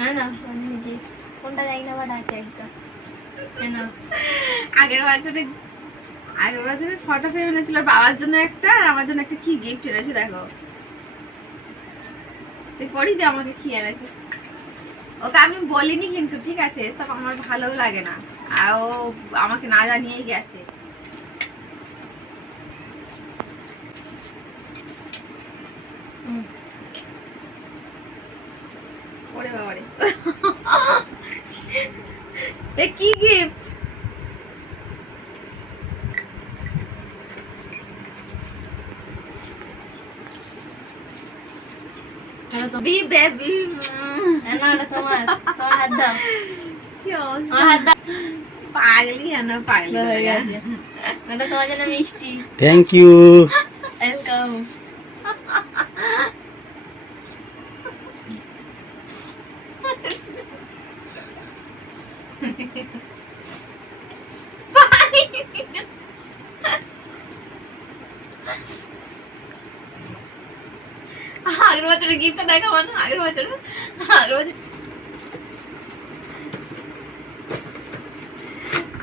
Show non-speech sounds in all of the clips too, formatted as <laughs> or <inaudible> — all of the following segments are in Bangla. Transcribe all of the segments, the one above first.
হ্যাঁ না কোনটা না আছে একটা। কেন আগের বছরে আগের বছরে ফটো বাবার জন্য একটা, আর আমার জন্য একটা কি গিফট এনেছে দেখো। তুই পড়ি দে, আমাকে কি এনেছিস। ওকে আমি বলিনি কিন্তু, ঠিক আছে, এসব আমার ভালো লাগে না। আর ও আমাকে না জানিয়েই গেছে। ওরে বাবারে এ কি গিফট বি বেবি হ্যাঁ না তোমার তোমার হাত দাও। কি অবস্থা? হাত দাও। পাগলি পাগলি হয়ে গেছে। তোমার জন্য মিষ্টি। থ্যাংক ইউ <laughs> আগের বছরের গিফটটা আগের বছর আগের বছর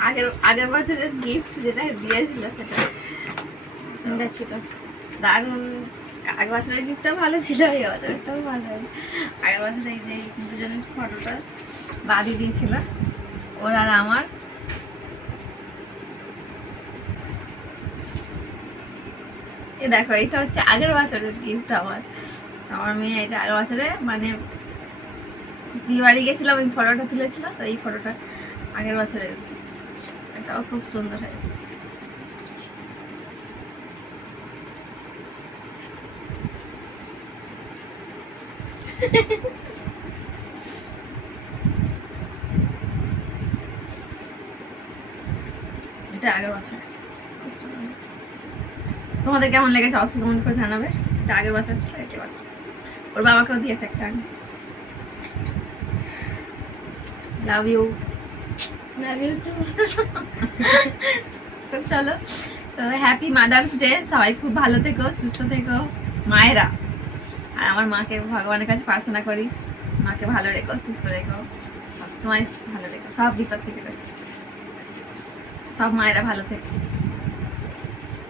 আগের আগের বছরের গিফট যেটা দিয়েছিল সেটা। এটা ছিল। দারুণ। আগের বছরের গিফটটাও ভালো ছিল এই বছরটাও ভালো। আগের বছর এই যে দুজনের ফটোটা বাদি দিয়েছিল। ওর আর আমার? এ দেখো, এটা হচ্ছে আগের বছরের গিফট আমার। আমার মেয়ে এটা আগের বছরে মানে বিয়ে বাড়ি গেছিলাম, ওই ফটোটা তুলেছিল, তো এই ফটোটা আগের বছরের। এটাও খুব সুন্দর হয়েছে। <laughs> আগের বছর। তোমাদের কেমন লেগেছে অবশ্যই কমেন্ট করে জানাবে। এটা আগের বছর ছিল এটা বছর। ওর বাবাকেও দিয়েছে একটা। Love you love you too তো চলো তো হ্যাপি মাদার্স ডে সবাই খুব ভালো থেকো সুস্থ থেকো মায়েরা। আর আমার মাকে ভগবানের কাছে প্রার্থনা করিস। মাকে ভালো রেখো সুস্থ রেখো। সবসময় ভালো রেখো সব বিপদ থেকে রেখো সব মায়েরা ভালো থেকো।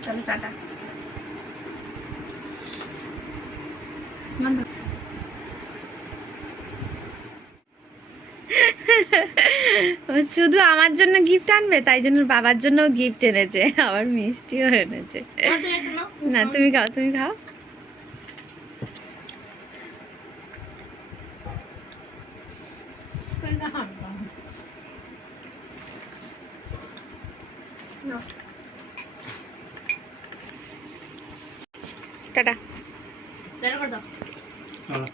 চলো, টাটা। শুধু আমার জন্য গিফট আনবে, তাই জন্য বাবার জন্য গিফট এনেছে, আবার মিষ্টিও এনেছে। না, তুমি খাও তুমি খাও। টাটা। করে দাও হ্যাঁ